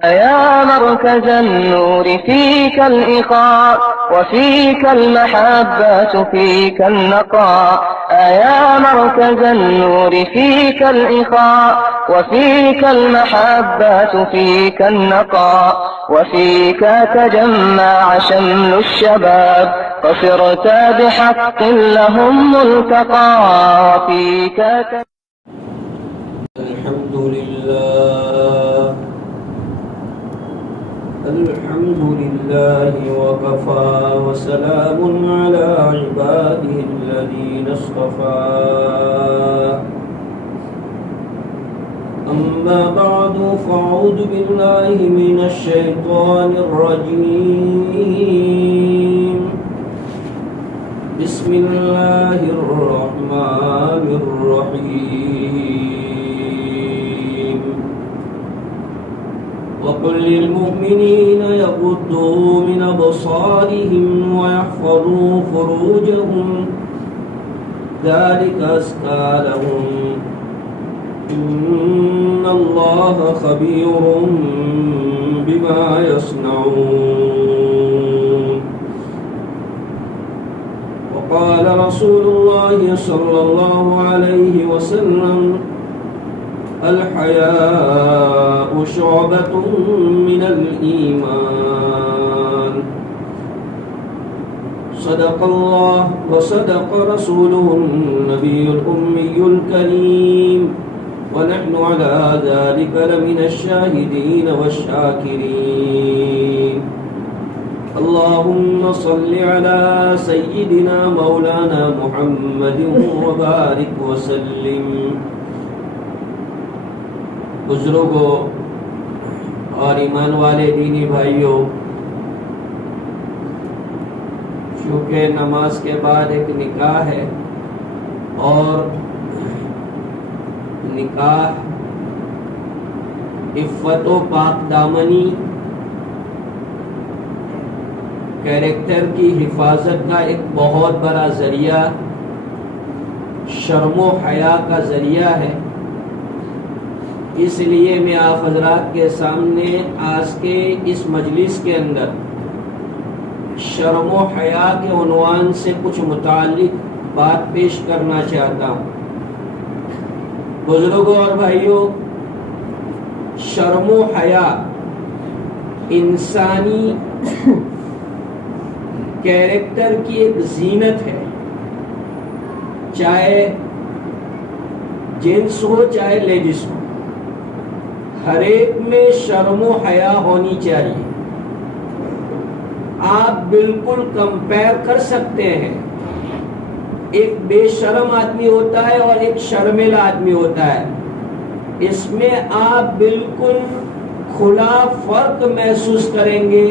يا مركز النور فيك الإخاء وفيك المحبة فيك النقاء يا مركز النور فيك الإخاء وفيك المحبة فيك النقاء وفيك تجمع شمل الشباب فصرت بحق لهم ملتقى وفيك الحمد لله وكفى وسلام على عباده الذين اصطفى أما بعد فأعوذ بالله من الشيطان الرجيم بسم الله الرحمن الرحيم وقل للمؤمنين يغضوا من أبصارهم ويحفظوا فروجهم ذلك أزكى لهم إن الله خبير بما يصنعون وقال رسول الله صلى الله عليه وسلم الحياء شعبة من الإيمان صدق الله وصدق رسوله النبي الأمي الكريم ونحن على ذلك لمن الشاهدين والشاكرين اللهم صل على سيدنا مولانا محمد وبارك وسلم بزرگوں اور ایمان والے دینی بھائیوں، چونکہ نماز کے بعد ایک نکاح ہے اور نکاح عفت و پاک دامنی کیریکٹر کی حفاظت کا ایک بہت بڑا ذریعہ، شرم و حیا کا ذریعہ ہے۔ اس لیے میں آپ حضرات کے سامنے آج کے اس مجلس کے اندر شرم و حیا کے عنوان سے کچھ متعلق بات پیش کرنا چاہتا ہوں۔ بزرگوں اور بھائیوں، شرم و حیا انسانی کیریکٹر کی ایک زینت ہے، چاہے جنس ہو چاہے لیڈیز ہو، ہر ایک میں شرم و حیا ہونی چاہیے۔ آپ بالکل کمپیئر کر سکتے ہیں، ایک بے شرم آدمی ہوتا ہے اور ایک شرمیلا آدمی ہوتا ہے، اس میں آپ بالکل کھلا فرق محسوس کریں گے،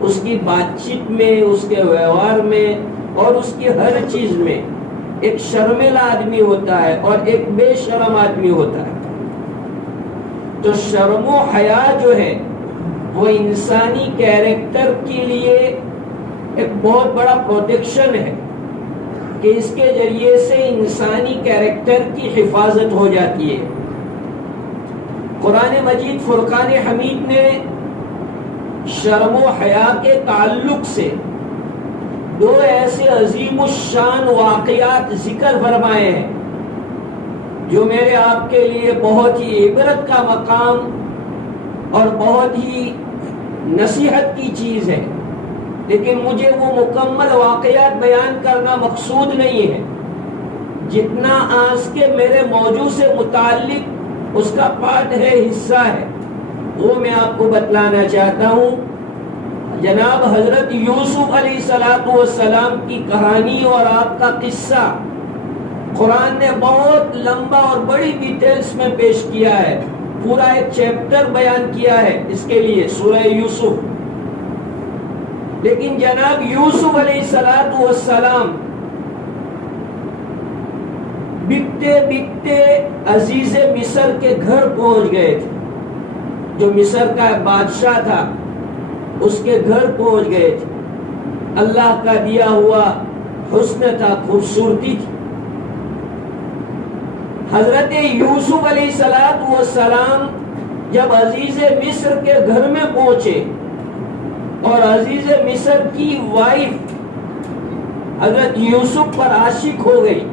اس کی بات چیت میں، اس کے ویوہار میں اور اس کی ہر چیز میں۔ ایک شرمیلا آدمی ہوتا ہے اور ایک بے شرم آدمی ہوتا ہے۔ تو شرم و حیا جو ہے وہ انسانی کیریکٹر کے لیے ایک بہت بڑا پروٹیکشن ہے کہ اس کے ذریعے سے انسانی کیریکٹر کی حفاظت ہو جاتی ہے۔ قرآن مجید فرقان حمید نے شرم و حیا کے تعلق سے دو ایسے عظیم الشان واقعات ذکر فرمائے ہیں جو میرے آپ کے لیے بہت ہی عبرت کا مقام اور بہت ہی نصیحت کی چیز ہے، لیکن مجھے وہ مکمل واقعات بیان کرنا مقصود نہیں ہے، جتنا آج کے میرے موضوع سے متعلق اس کا پارٹ ہے، حصہ ہے، وہ میں آپ کو بتلانا چاہتا ہوں۔ جناب حضرت یوسف علیہ السلام کی کہانی اور آپ کا قصہ قرآن نے بہت لمبا اور بڑی ڈیٹیلز میں پیش کیا ہے، پورا ایک چیپٹر بیان کیا ہے اس کے لیے، سورہ یوسف۔ لیکن جناب یوسف علیہ السلام بکتے بکتے عزیز مصر کے گھر پہنچ گئے تھے، جو مصر کا بادشاہ تھا اس کے گھر پہنچ گئے تھے۔ اللہ کا دیا ہوا حسن تھا، خوبصورتی تھی۔ حضرت یوسف علیہ السلام جب عزیز مصر کے گھر میں پہنچے اور عزیز مصر کی وائف حضرت یوسف پر عاشق ہو گئی.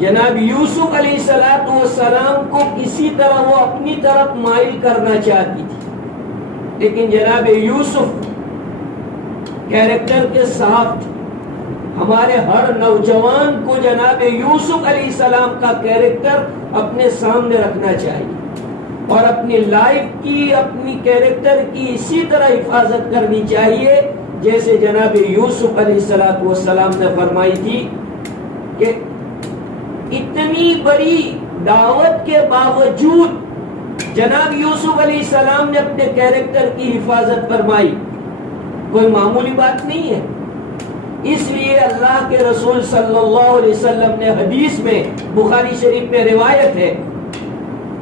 جناب یوسف علیہ السلام کو کسی طرح وہ اپنی طرف مائل کرنا چاہتی تھی، لیکن جناب یوسف کیریکٹر کے صاحب تھے. ہمارے ہر نوجوان کو جناب یوسف علیہ السلام کا کیریکٹر اپنے سامنے رکھنا چاہیے اور اپنی لائف کی، اپنی کیریکٹر کی اسی طرح حفاظت کرنی چاہیے جیسے جناب یوسف علیہ السلام نے فرمائی تھی کہ اتنی بڑی دعوت کے باوجود جناب یوسف علیہ السلام نے اپنے کیریکٹر کی حفاظت فرمائی. کوئی معمولی بات نہیں ہے. اس لیے اللہ کے رسول صلی اللہ علیہ وسلم نے حدیث میں، بخاری شریف میں روایت ہے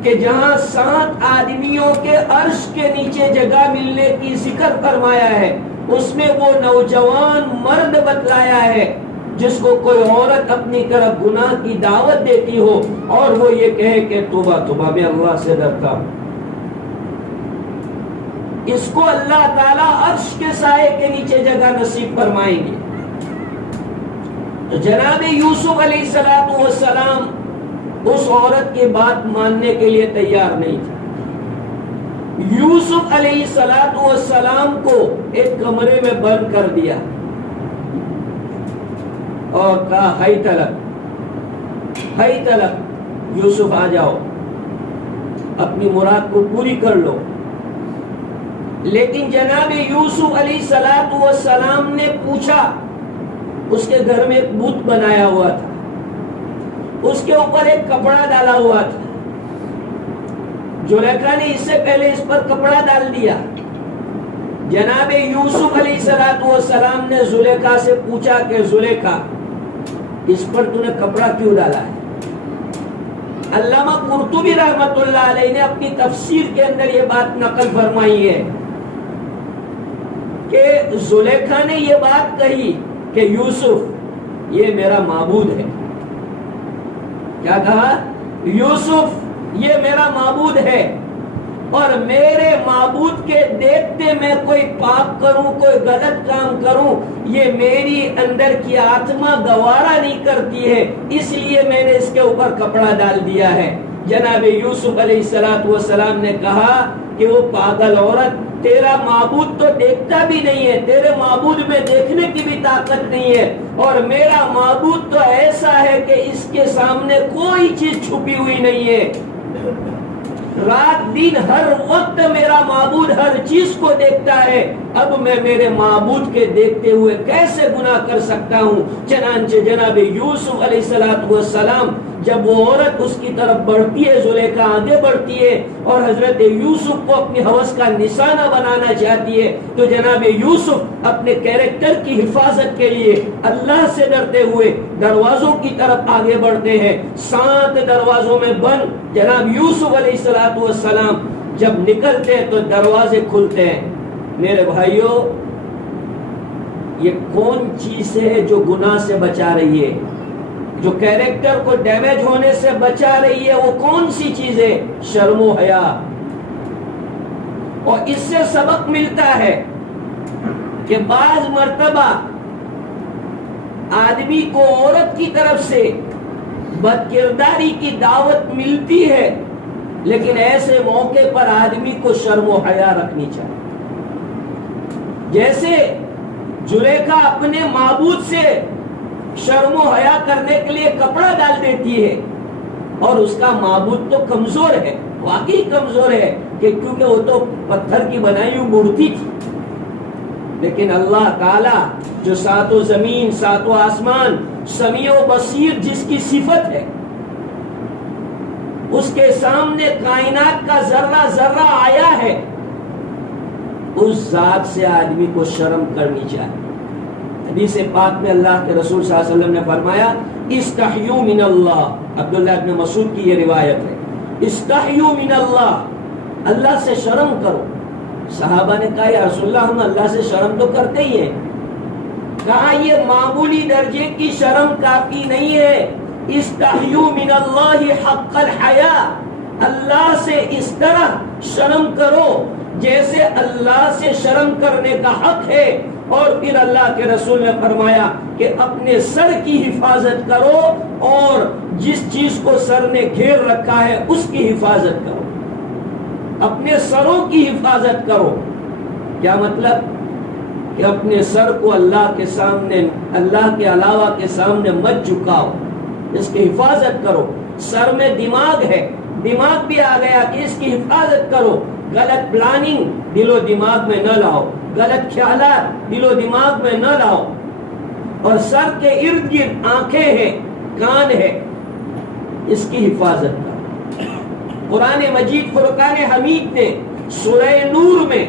کہ جہاں 7 آدمیوں کے عرش کے نیچے جگہ ملنے کی ذکر فرمایا ہے، اس میں وہ نوجوان مرد بتلایا ہے جس کو کوئی عورت اپنی طرف گناہ کی دعوت دیتی ہو اور وہ یہ کہے کہ توبہ توبہ میں اللہ سے ڈرتا ہوں. اس کو اللہ تعالیٰ عرش کے سائے کے نیچے جگہ نصیب فرمائیں گے. تو جناب یوسف علیہ السلام اس عورت کی بات ماننے کے لیے تیار نہیں تھے. یوسف علیہ السلام کو ایک کمرے میں بند کر دیا اور کہا ہائی طلب یوسف آ جاؤ، اپنی مراد کو پوری کر لو. لیکن جناب یوسف علیہ السلام نے پوچھا. اس کے گھر میں ایک بت بنایا ہوا تھا، اس کے اوپر ایک کپڑا ڈالا ہوا تھا. زلیخا نے اس سے پہلے اس پر کپڑا ڈال دیا. جناب یوسف علیہ السلام نے زلیخا سے پوچھا کہ زلیخا اس پر تو نے کپڑا کیوں ڈالا ہے؟ علامہ قرطبی رحمۃ اللہ علیہ نے اپنی تفسیر کے اندر یہ بات نقل فرمائی ہے کہ زلیخا نے یہ بات کہی کہ یوسف یہ میرا معبود ہے. کیا کہا؟ یوسف یہ میرا معبود ہے اور میرے معبود کے دیکھتے میں کوئی پاپ کروں، کوئی غلط کام کروں، یہ میری اندر کی آتما گوارا نہیں کرتی ہے، اس لیے میں نے اس کے اوپر کپڑا ڈال دیا ہے. جناب یوسف علیہ السلام نے کہا کہ وہ پاگل عورت، تیرا معبود تو دیکھتا بھی نہیں ہے، تیرے معبود میں دیکھنے کی بھی طاقت نہیں ہے، اور میرا معبود تو ایسا ہے کہ اس کے سامنے کوئی چیز چھپی ہوئی نہیں ہے. رات دن ہر وقت میرا معبود ہر چیز کو دیکھتا ہے. اب میں میرے معبود کے دیکھتے ہوئے کیسے گناہ کر سکتا ہوں؟ چنانچہ جناب یوسف علیہ السلام جب وہ عورت اس کی طرف بڑھتی ہے، زلیخا آگے بڑھتی ہے اور حضرت یوسف کو اپنی ہوس کا نشانہ بنانا چاہتی ہے، تو جناب یوسف اپنے کیریکٹر کی حفاظت کے لیے اللہ سے ڈرتے ہوئے دروازوں کی طرف آگے بڑھتے ہیں. 7 دروازوں میں بند جناب یوسف علیہ السلام جب نکلتے ہیں تو دروازے کھلتے ہیں. میرے بھائیوں، یہ کون چیز ہے جو گناہ سے بچا رہی ہے، جو کیریکٹر کو ڈیمیج ہونے سے بچا رہی ہے؟ وہ کون سی چیز ہے؟ شرم و حیا. اور اس سے سبق ملتا ہے کہ بعض مرتبہ آدمی کو عورت کی طرف سے بد کرداری کی دعوت ملتی ہے، لیکن ایسے موقع پر آدمی کو شرم و حیا رکھنی چاہیے. جیسے زلیخا اپنے معبود سے شرم و حیا کرنے کے لیے کپڑا ڈال دیتی ہے، اور اس کا معبود تو کمزور ہے، واقعی کمزور ہے، کہ کیونکہ وہ تو پتھر کی بنائی ہوئی مورتی تھی. لیکن اللہ تعالی جو 7 زمین 7 آسمان سمیع و بصیر جس کی صفت ہے، اس کے سامنے کائنات کا ذرہ ذرہ آیا ہے، اس ذات سے آدمی کو شرم کرنی چاہیے. حدیث پاک میں اللہ کے رسول صلی اللہ علیہ وسلم نے فرمایا استحیوا من اللہ. عبداللہ ابن مسعود کی یہ روایت ہے، استحیوا من اللہ، اللہ سے شرم کرو. صحابہ نے کہا یا رسول اللہ ہم اللہ سے شرم تو کرتے ہی ہیں. کہا یہ معمولی درجے کی شرم کافی نہیں ہے، استحیوا من اللہ حق الحیا، اللہ سے اس طرح شرم کرو جیسے اللہ سے شرم کرنے کا حق ہے. اور پھر اللہ کے رسول نے فرمایا کہ اپنے سر کی حفاظت کرو اور جس چیز کو سر نے گھیر رکھا ہے اس کی حفاظت کرو. اپنے سروں کی حفاظت کرو. کیا مطلب؟ کہ اپنے سر کو اللہ کے سامنے، اللہ کے علاوہ کے سامنے مت جھکاؤ، اس کی حفاظت کرو. سر میں دماغ ہے، دماغ بھی آ گیا کہ اس کی حفاظت کرو. غلط پلاننگ دل و دماغ میں نہ لاؤ، غلط خیالات دل و دماغ میں نہ لاؤ. اور سر کے ارد گرد آنکھیں ہیں، کان ہے، اس کی حفاظت کرو. قرآن مجید فرقان حمید نے سورہ نور میں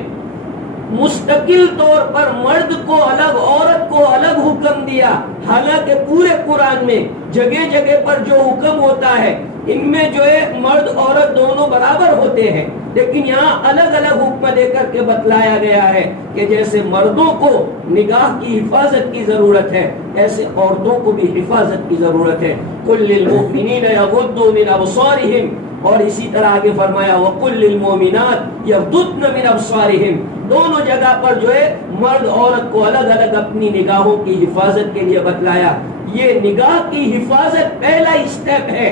مستقل طور پر مرد کو الگ، عورت کو الگ حکم دیا. حالانکہ پورے قرآن میں جگہ جگہ پر جو حکم ہوتا ہے ان میں جو ہے مرد عورت دونوں برابر ہوتے ہیں، لیکن یہاں الگ الگ حکم دے کر کے بتلایا گیا ہے کہ جیسے مردوں کو نگاہ کی حفاظت کی ضرورت ہے ایسے عورتوں کو بھی حفاظت کی ضرورت ہے. قُل لِّلْمُؤْمِنِينَ يَغُضُّوا مِنْ أَبْصَارِهِمْ، اور اسی طرح آگے فرمایا وَقُل لِّلْمُؤْمِنَاتِ يَغْضُضْنَ مِنْ أَبْصَارِهِمْ. دونوں جگہ پر جو ہے مرد عورت کو الگ الگ اپنی نگاہوں کی حفاظت کے لیے بتلایا. یہ نگاہ کی حفاظت پہلا اسٹیپ ہے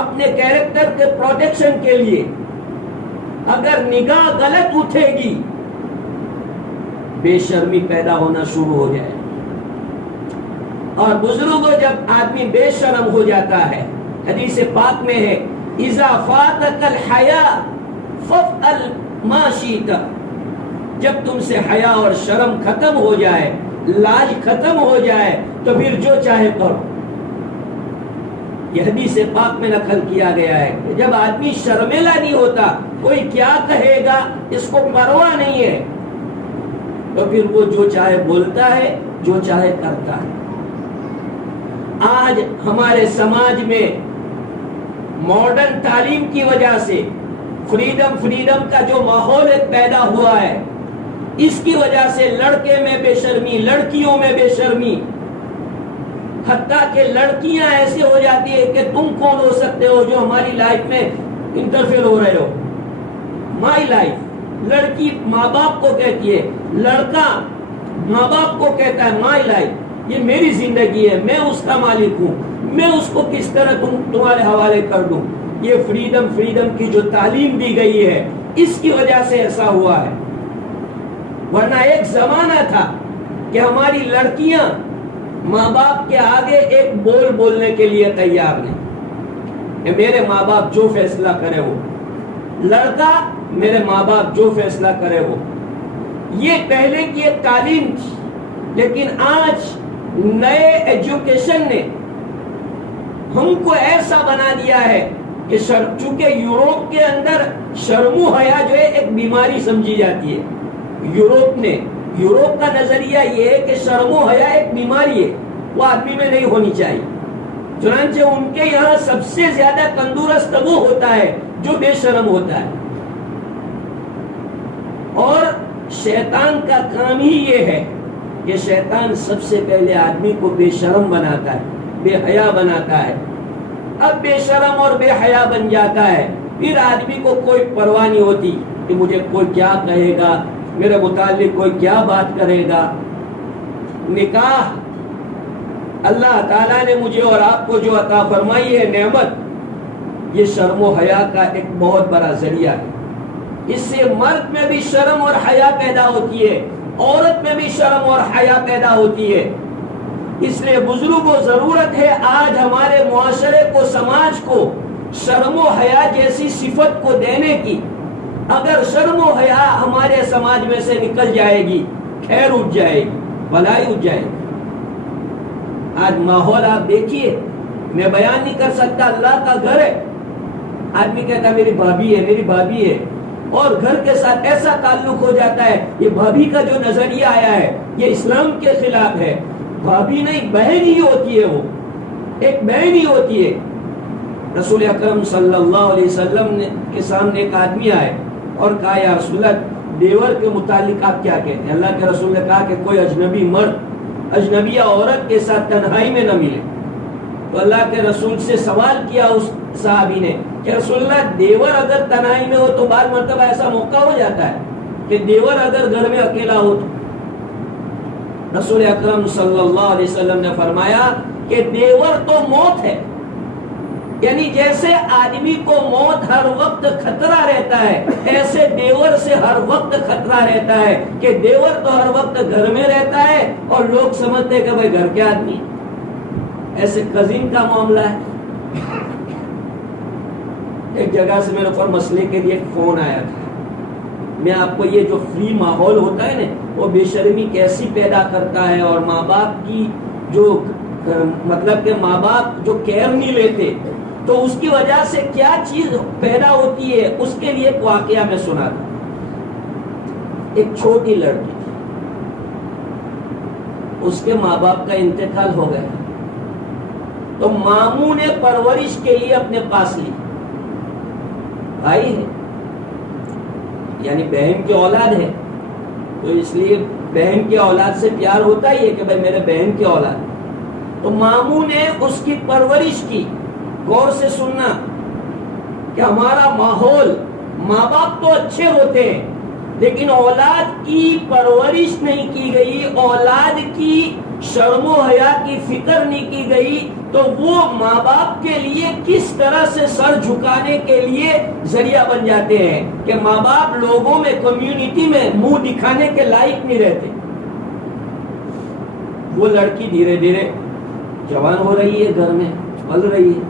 اپنے کیریکٹر کے پروٹیکشن کے لیے. اگر نگاہ غلط اٹھے گی بے شرمی پیدا ہونا شروع ہو جائے. اور بزرگوں جب آدمی بے شرم ہو جاتا ہے، حدیث پاک میں ہے اذا فاتک الحیاء فافعل ما شئت، جب تم سے حیا اور شرم ختم ہو جائے، لاج ختم ہو جائے تو پھر جو چاہے کرو. یہ حدیث پاک میں نقل کیا گیا ہے کہ جب آدمی شرمیلا نہیں ہوتا، کوئی کیا کہے گا اس کو پرواہ نہیں ہے، تو پھر وہ جو چاہے بولتا ہے، جو چاہے کرتا ہے. آج ہمارے سماج میں ماڈرن تعلیم کی وجہ سے فریڈم کا جو ماحول پیدا ہوا ہے، اس کی وجہ سے لڑکے میں بے شرمی، لڑکیوں میں بے شرمی، حتیٰ کہ لڑکیاں ایسے ہو جاتی ہے کہ تم کون ہو سکتے ہو جو ہماری لائف میں انٹرفیئر ہو رہے ہو. مائی لائف، لڑکی ماں باپ کو کہتی ہے، لڑکا ماں باپ کو کہتا ہے مائی لائف، یہ میری زندگی ہے، میں اس کا مالک ہوں، میں اس کو کس طرح تمہارے حوالے کر دوں. یہ فریڈم کی جو تعلیم دی گئی ہے اس کی وجہ سے ایسا ہوا ہے. ورنہ ایک زمانہ تھا کہ ہماری لڑکیاں ماں باپ کے آگے ایک بول بولنے کے لیے تیار نہیں کہ میرے ماں باپ جو فیصلہ کرے وہ. لڑکا میرے ماں باپ جو فیصلہ کرے وہ. یہ پہلے کی ایک تعلیم تھی. لیکن آج نئے ایجوکیشن نے ہم کو ایسا بنا دیا ہے کہ چونکہ یوروپ کے اندر شرم و حیا جو ہے ایک بیماری سمجھی جاتی ہے. یوروپ کا نظریہ یہ ہے کہ شرم و حیا ایک بیماری ہے، وہ آدمی میں نہیں ہونی چاہیے. چنانچہ ان کے یہاں سب سے زیادہ تندرست وہ ہوتا ہے جو بے شرم ہوتا ہے. اور شیطان کا کام ہی یہ ہے کہ شیطان سب سے پہلے آدمی کو بے شرم بناتا ہے، بے حیا بناتا ہے. اب بے شرم اور بے حیا بن جاتا ہے، پھر آدمی کو کوئی پرواہ نہیں ہوتی کہ مجھے کوئی کیا کہے گا، میرے متعلق کوئی کیا بات کرے گا. نکاح اللہ تعالیٰ نے مجھے اور آپ کو جو عطا فرمائی ہے نعمت، یہ شرم و حیا کا ایک بہت بڑا ذریعہ ہے. اس سے مرد میں بھی شرم اور حیا پیدا ہوتی ہے، عورت میں بھی شرم اور حیا پیدا ہوتی ہے. اس لیے بزرگوں ضرورت ہے آج ہمارے معاشرے کو، سماج کو شرم و حیا جیسی صفت کو دینے کی. اگر شرم و حیا ہمارے سماج میں سے نکل جائے گی، خیر اٹھ جائے گی، بھلائی اٹھ جائے گی. آج ماحول آپ دیکھیے، میں بیان نہیں کر سکتا. اللہ کا گھر ہے، آدمی کہتا ہے میری بھابھی ہے، میری بھابھی ہے، اور گھر کے ساتھ ایسا تعلق ہو جاتا ہے. یہ بھابھی کا جو نظریہ آیا ہے یہ اسلام کے خلاف ہے. بھابھی نہیں، بہن ہی ہوتی ہے، وہ ایک بہن ہی ہوتی ہے. رسول اکرم صلی اللہ علیہ وسلم کے سامنے ایک آدمی آئے اور کہا یا رسول اللہ، دیور کے متعلق آپ کیا کہتے ہیں؟ اللہ کے رسول نے کہا کہ کوئی اجنبی مرد اجنبیہ عورت کے ساتھ تنہائی میں نہ ملے. تو اللہ کے رسول سے سوال کیا اس صحابی نے کہ رسول اللہ دیور اگر تنہائی میں ہو تو بعض مرتبہ ایسا موقع ہو جاتا ہے کہ دیور اگر گھر میں اکیلا ہو تو رسول اکرم صلی اللہ علیہ وسلم نے فرمایا کہ دیور تو موت ہے، یعنی جیسے آدمی کو موت ہر وقت خطرہ رہتا ہے ایسے دیور سے ہر وقت خطرہ رہتا ہے کہ دیور تو ہر وقت گھر میں رہتا ہے اور لوگ سمجھتے ہیں کہ بھائی گھر کے آدمی، ایسے کزن کا معاملہ ہے۔ ایک جگہ سے میرے اوپر مسئلے کے لیے فون آیا تھا، میں آپ کو یہ جو فری ماحول ہوتا ہے نا وہ بے شرمی کیسی پیدا کرتا ہے، اور ماں باپ کی جو مطلب کہ ماں باپ جو کیئر نہیں لیتے تو اس کی وجہ سے کیا چیز پیدا ہوتی ہے، اس کے لیے ایک واقعہ میں سنا تھا۔ ایک چھوٹی لڑکی تھی، اس کے ماں باپ کا انتقال ہو گیا تو ماموں نے پرورش کے لیے اپنے پاس لی، بھائی ہے یعنی بہن کی اولاد ہے تو اس لیے بہن کی اولاد سے پیار ہوتا ہی ہے کہ بھائی میرے بہن کی اولاد، تو ماموں نے اس کی پرورش کی۔ غور سے سننا کہ ہمارا ماحول، ماں باپ تو اچھے ہوتے ہیں لیکن اولاد کی پرورش نہیں کی گئی، اولاد کی شرم و حیا کی فکر نہیں کی گئی تو وہ ماں باپ کے لیے کس طرح سے سر جھکانے کے لیے ذریعہ بن جاتے ہیں کہ ماں باپ لوگوں میں، کمیونٹی میں منہ دکھانے کے لائق نہیں رہتے۔ وہ لڑکی دھیرے دھیرے جوان ہو رہی ہے، گھر میں پل رہی ہے،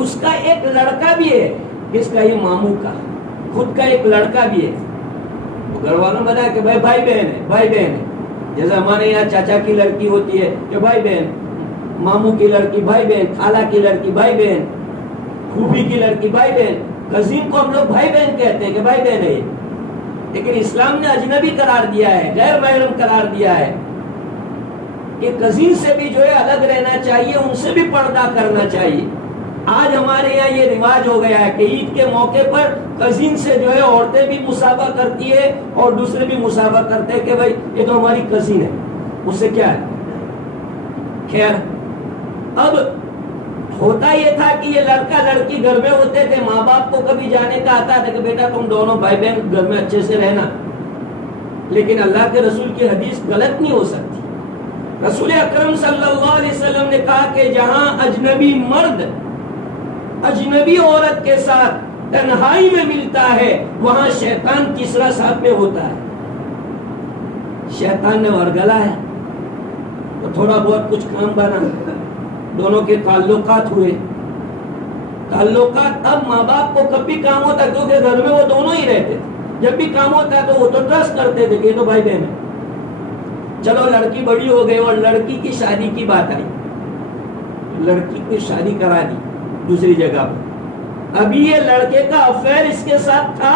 اس کا ایک لڑکا بھی ہے، کس کا؟ یہ ماموں کا خود کا ایک لڑکا بھی ہے۔ وہ گھر والوں نے بتایا کہ بھائی بھائی بہن ہے، بھائی بہن ہے، جیسے ہمارے یہاں چاچا کی لڑکی ہوتی ہے کہ بھائی بہن، ماموں کی لڑکی بھائی بہن، خالہ کی لڑکی بھائی بہن، پھوپھی کی لڑکی بھائی بہن، کزن کو ہم لوگ بھائی بہن کہتے ہیں کہ بھائی بہن ہے، لیکن اسلام نے اجنبی قرار دیا ہے، غیر محرم قرار دیا ہے کہ کزن سے بھی جو ہے الگ رہنا چاہیے، ان سے بھی پردہ کرنا چاہیے۔ آج ہمارے یہاں یہ رواج ہو گیا ہے کہ عید کے موقع پر کزن سے جو ہے عورتیں بھی مصافحہ کرتی ہے اور دوسرے بھی مصافحہ کرتے ہیں کہ بھائی یہ تو ہماری کزن ہے، اس سے کیا ہے۔ خیر، اب ہوتا یہ تھا کہ یہ لڑکا لڑکی گھر میں ہوتے تھے، ماں باپ کو کبھی جانے کا آتا تھا کہ بیٹا تم دونوں بھائی بہن گھر میں اچھے سے رہنا، لیکن اللہ کے رسول کی حدیث غلط نہیں ہو سکتی۔ رسول اکرم صلی اللہ علیہ وسلم نے کہا کہ جہاں اجنبی مرد اجنبی عورت کے ساتھ تنہائی میں ملتا ہے وہاں شیطان تیسرا ساتھ میں ہوتا ہے۔ شیطان نے ورگلا ہے تو تھوڑا بہت کچھ کام بنا، دونوں کے تعلقات ہوئے۔ تعلقات اب ماں باپ کو کب بھی کام ہوتا ہے کیونکہ گھر میں وہ دونوں ہی رہتے تھے، جب بھی کام ہوتا ہے تو وہ تو ٹرسٹ کرتے تھے کہ یہ تو بھائی بہن ہے۔ چلو لڑکی بڑی ہو گئی اور لڑکی کی شادی کی بات آئی، لڑکی کی شادی کرا دی دوسری جگہ پر۔ ابھی یہ لڑکے کا افیئر اس کے ساتھ تھا۔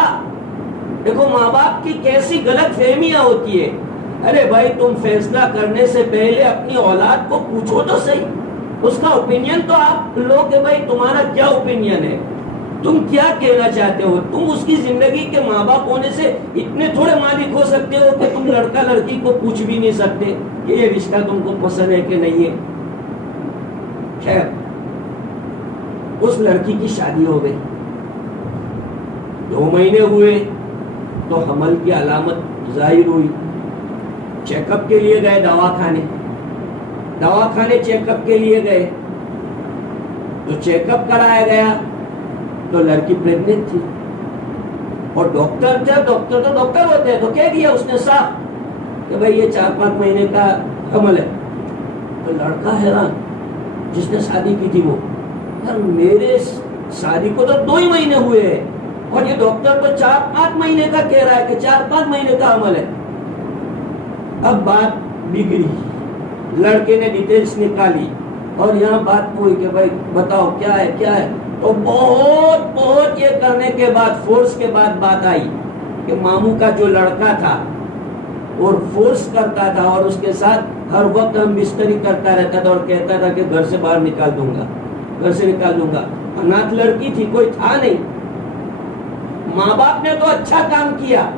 دیکھو ماں باپ کی کیسی غلط فہمیاں ہوتی ہے۔ ارے بھائی تم فیصلہ کرنے سے پہلے اپنی اولاد کو پوچھو تو صحیح، اس کا اوپینین تو آپ لو کہ بھائی تمہارا کیا اوپینین ہے، تم کیا کہنا چاہتے ہو۔ تم اس کی زندگی کے ماں باپ ہونے سے اتنے تھوڑے مالک ہو سکتے ہو کہ تم لڑکا لڑکی کو پوچھ بھی نہیں سکتے کہ یہ رشتہ تم کو پسند ہے کہ نہیں ہے۔ خیر، اس لڑکی کی شادی ہو گئی، 2 مہینے ہوئے تو حمل کی علامت ظاہر ہوئی۔ چیک اپ کے لیے گئے دواخانے چیک اپ کے لیے گئے تو چیک اپ کرایا گیا تو لڑکی پریگننٹ تھی، اور ڈاکٹر تو ڈاکٹر ہوتے ہیں تو کہہ دیا اس نے صاف کہ بھائی یہ 4-5 مہینے کا حمل ہے۔ تو لڑکا حیران جس نے شادی کی تھی، وہ میرے شادی کو تو 2 ہی مہینے ہوئے ہیں اور یہ ڈاکٹر تو 4-5 مہینے کا کہہ رہا ہے کہ 4-5 مہینے کا عمل ہے۔ اب بات بگڑی، لڑکے نے ڈیٹیلز نکالی اور یہاں بات ہوئی کہ بھائی بتاؤ کیا ہے کیا ہے۔ تو بہت یہ کرنے کے بعد فورس کے بعد بات آئی کہ ماموں کا جو لڑکا تھا اور فورس کرتا تھا اور اس کے ساتھ ہر وقت ہم بستری کرتا رہتا تھا اور کہتا تھا کہ گھر سے باہر نکال دوں گا، گھر سے نکال دوں گا۔ اناتھ لڑکی تھی، کوئی تھا نہیں۔ ماں باپ نے تو اچھا کام کیا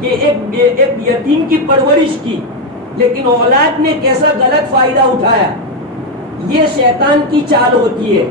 کہ ایک یتیم کی پرورش کی، لیکن اولاد نے کیسا غلط فائدہ اٹھایا۔ یہ شیطان کی چال ہوتی ہے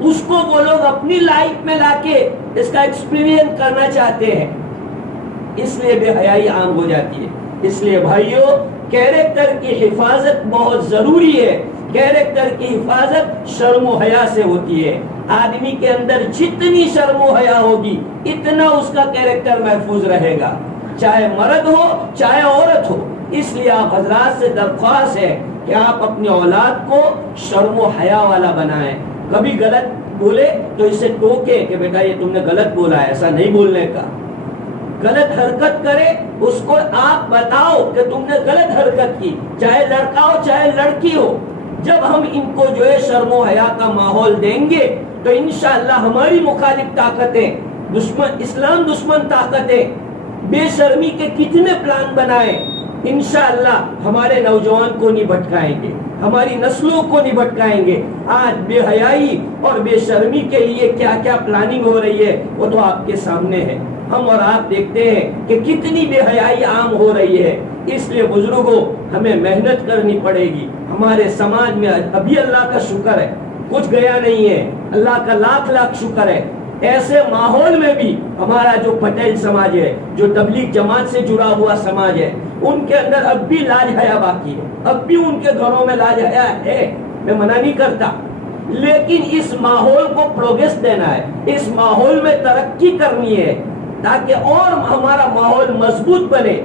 اس کو وہ لوگ اپنی لائف میں لا کے اس کا ایکسپیرینس کرنا چاہتے ہیں، اس لیے بے حیائی عام ہو جاتی ہے۔ اس لیے بھائیوں، کیریکٹر کی حفاظت بہت ضروری ہے۔ کیریکٹر کی حفاظت شرم و حیا سے ہوتی ہے۔ آدمی کے اندر جتنی شرم و حیا ہوگی اتنا اس کا کیریکٹر محفوظ رہے گا، چاہے مرد ہو چاہے عورت ہو۔ اس لیے آپ حضرات سے درخواست ہے کہ آپ اپنی اولاد کو شرم و حیا والا بنائیں۔ کبھی غلط بولے تو اسے ٹوکے کہ بیٹا یہ تم نے غلط بولا ہے، ایسا نہیں بولنے کا۔ غلط حرکت کرے اس کو آپ بتاؤ کہ تم نے غلط حرکت کی، چاہے لڑکا ہو چاہے لڑکی ہو۔ جب ہم ان کو جو ہے شرم و حیا کا ماحول دیں گے تو انشاءاللہ ہماری مخالف طاقتیں، دشمن، اسلام دشمن طاقتیں بے شرمی کے کتنے پلان بنائیں، انشاءاللہ ہمارے نوجوان کو نہیں بھٹکائیں گے، ہماری نسلوں کو نہیں بھٹکائیں گے۔ آج بے حیائی اور بے شرمی کے لیے کیا کیا پلاننگ ہو رہی ہے وہ تو آپ کے سامنے ہے۔ ہم اور آپ دیکھتے ہیں کہ کتنی بے حیائی عام ہو رہی ہے۔ اس لیے بزرگوں ہمیں محنت کرنی پڑے گی۔ ہمارے سماج میں ابھی اللہ کا شکر ہے کچھ گیا نہیں ہے، اللہ کا لاکھ لاکھ شکر ہے۔ ایسے ماحول میں بھی ہمارا جو پٹیل سماج ہے، جو تبلیغ جماعت سے جڑا ہوا سماج ہے، ان کے اندر اب بھی لاج حیا باقی ہے، اب بھی ان کے گھروں میں لاج حیا ہے، میں منع نہیں کرتا، لیکن اس ماحول کو پروگریس دینا ہے، اس ماحول میں ترقی کرنی ہے تاکہ اور ہمارا ماحول مضبوط بنے۔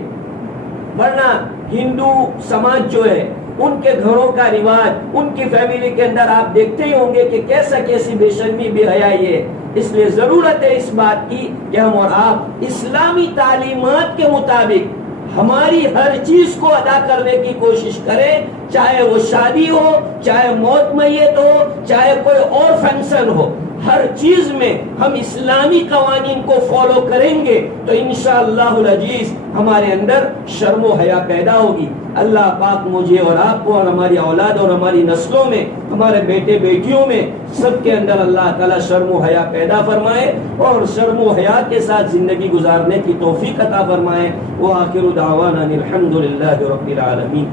ورنہ ہندو سماج جو ہے ان کے گھروں کا رواج، ان کی فیملی کے اندر آپ دیکھتے ہی ہوں گے کہ کیسی بے شرمی بے حیائی ہے۔ اس لیے ضرورت ہے اس بات کی کہ ہم اور آپ اسلامی تعلیمات کے مطابق ہماری ہر چیز کو ادا کرنے کی کوشش کریں، چاہے وہ شادی ہو، چاہے موت میت ہو، چاہے کوئی اور فنکشن ہو، ہر چیز میں ہم اسلامی قوانین کو فالو کریں گے تو انشاءاللہ العزیز ہمارے اندر شرم و حیا پیدا ہوگی۔ اللہ پاک مجھے اور آپ کو اور ہماری اولاد اور ہماری نسلوں میں، ہمارے بیٹے بیٹیوں میں سب کے اندر اللہ تعالیٰ شرم و حیا پیدا فرمائے اور شرم و حیا کے ساتھ زندگی گزارنے کی توفیق عطا فرمائے۔ وآخر دعوانا الحمد للہ رب العالمین۔